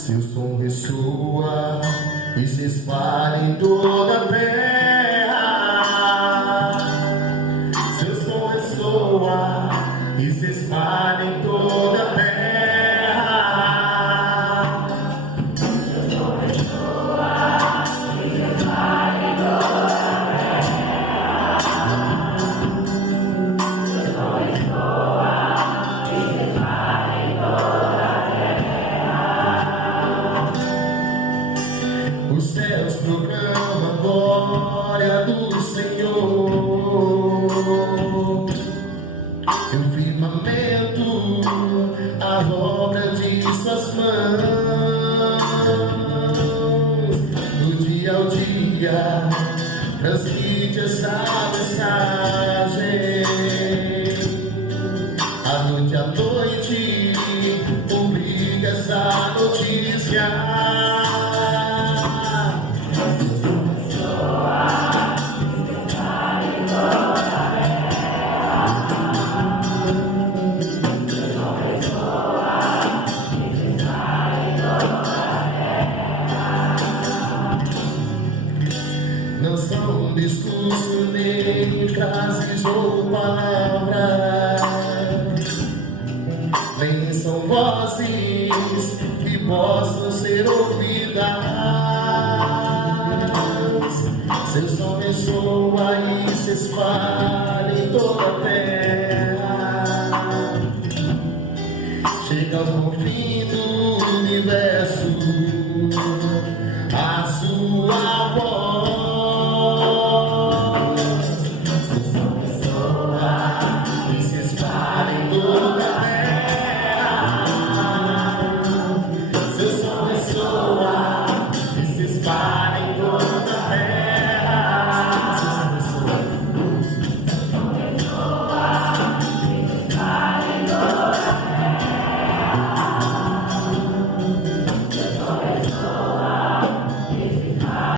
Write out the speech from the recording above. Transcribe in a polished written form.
Seu som ressoa e se espalha em toda a terra. Seu som ressoa e se espalha em toda a terra. Seu som ressoa e se espalha em toda a terra. Seu som ressoa e se espalha em toda a terra. Os céus proclamam a glória do Senhor, e o firmamento a obra de suas mãos. Do dia ao dia transmite essa mensagem, à noite à noite publica essa notícia. Não são discursos nem frases ou palavras, nem são vozes que possam ser ouvidas. Seu som ressoa e se espalha em toda a terra. Chega ao confim do universo a sua voz.